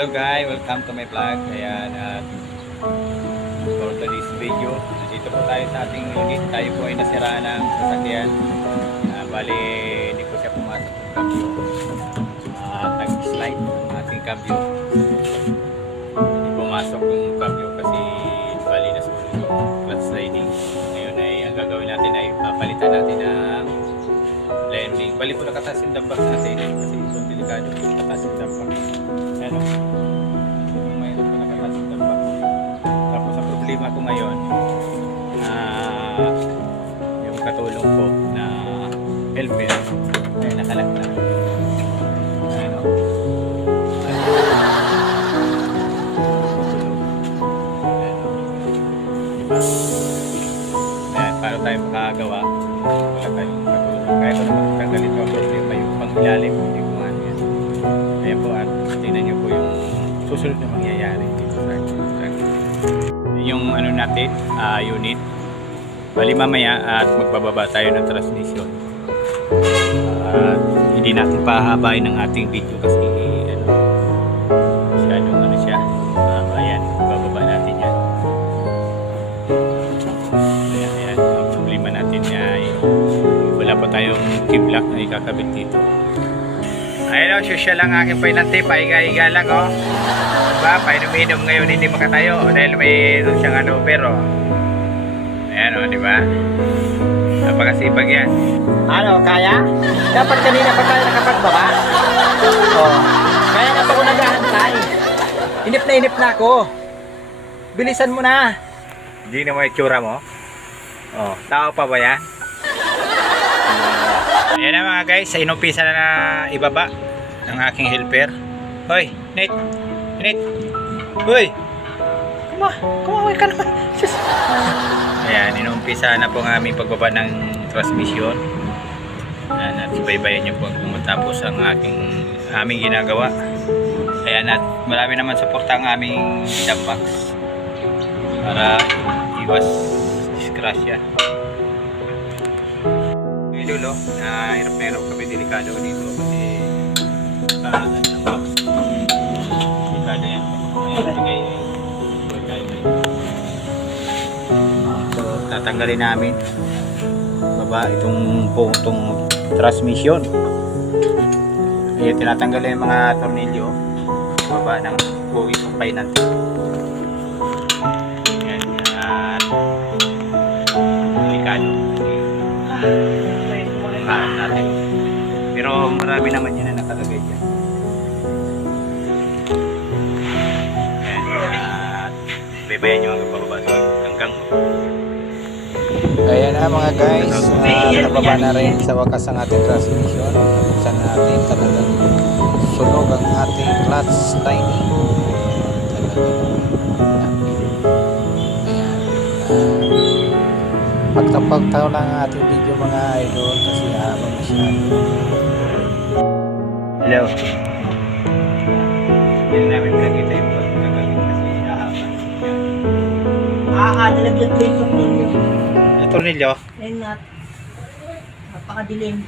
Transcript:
Hello guys, welcome to my vlog. Ayan, at for today's video, dito po tayo sa ating unit. Tayo po ay nasiraan ng sasakyan. Bali, hindi po siya pumasok ng cambio. Nag-slide ang ating cambio. Hindi pumasok yung cambio kasi bali na sa flat sliding. Ngayon ay ang gagawin natin ay papalitan natin ng landing. Bali po nakatas yung dampak natin kasi itong delikado yung nakatas yung dampak. Ayan o. Mayroon po nakatas yung dampak. Tapos ang problema ko ngayon, yung katulong ko na helmet ay nakalak na. Ayan o. Ayan, paano tayo makagawa? Wala tayong katulong. Kaya ko naman tanggalin ko ang problema yung pang-ilalim. Hindi ko nga yan. Ayan po at tingnan nyo po yung susunod na mangyayari dito sa yung ano natin, unit. Bali mamaya at magbababa tayo ng transmission. Hindi natin pahabain ng ating video kasi ano, masyadong ano siya. Ayan, bababa natin yan. Ayan, ang problema natin ay wala pa tayong key-block na ikakabit dito. Ayun o, social lang aking painante, paiga-iga lang o. Diba, painom-inom ngayon hindi makatayo dahil mayroon siyang ano, pero ayan o, diba? Napakasipag yan. Ano, kaya? Dapat kanina pa tayo nakapagbaba. Oh, kaya na pa ako naghahantay. Inip na ako. Bilisan mo na. Hindi na mo itsura mo. Oh, tao pa ba yan? Ayan na mga guys, inumpisa na ibaba ng aking helper. Hoy, Nate! Nate! Hoy! Kumaway ka naman! Ayan, inumpisa na po ang aming pagbaba ng transmission. Ayan, at ibaybayan nyo po kung matapos ang aming ginagawa. Ayan, at marami naman suporta ang aming dump para iwas disgrasya. Lolo, hirap na hirap kami, delikado dito kasi delikado yan. So, tatanggalin namin baba itong transmission. Ayan, tinatanggalin yung mga tornilyo baba ng buwi ng painante. Ayan, at delikado natin. Pero marami naman yan na nakalagay dyan. Ayan, baybayan nyo hanggang pababa hanggang Ayan na mga guys, nababa na rin sa wakas ang ating transmission. Nabuksan natin, talagang sunog ang ating clutch lining. Pagtapagtaw lang ang ating video mga idol kasi habang masyado. Hello. Hindi namin pinakita yung pagkagaling kasi hahaba. Nalaglag ko yung tornilyo. Ang tornilyo? Ayun nga. Napakadilim.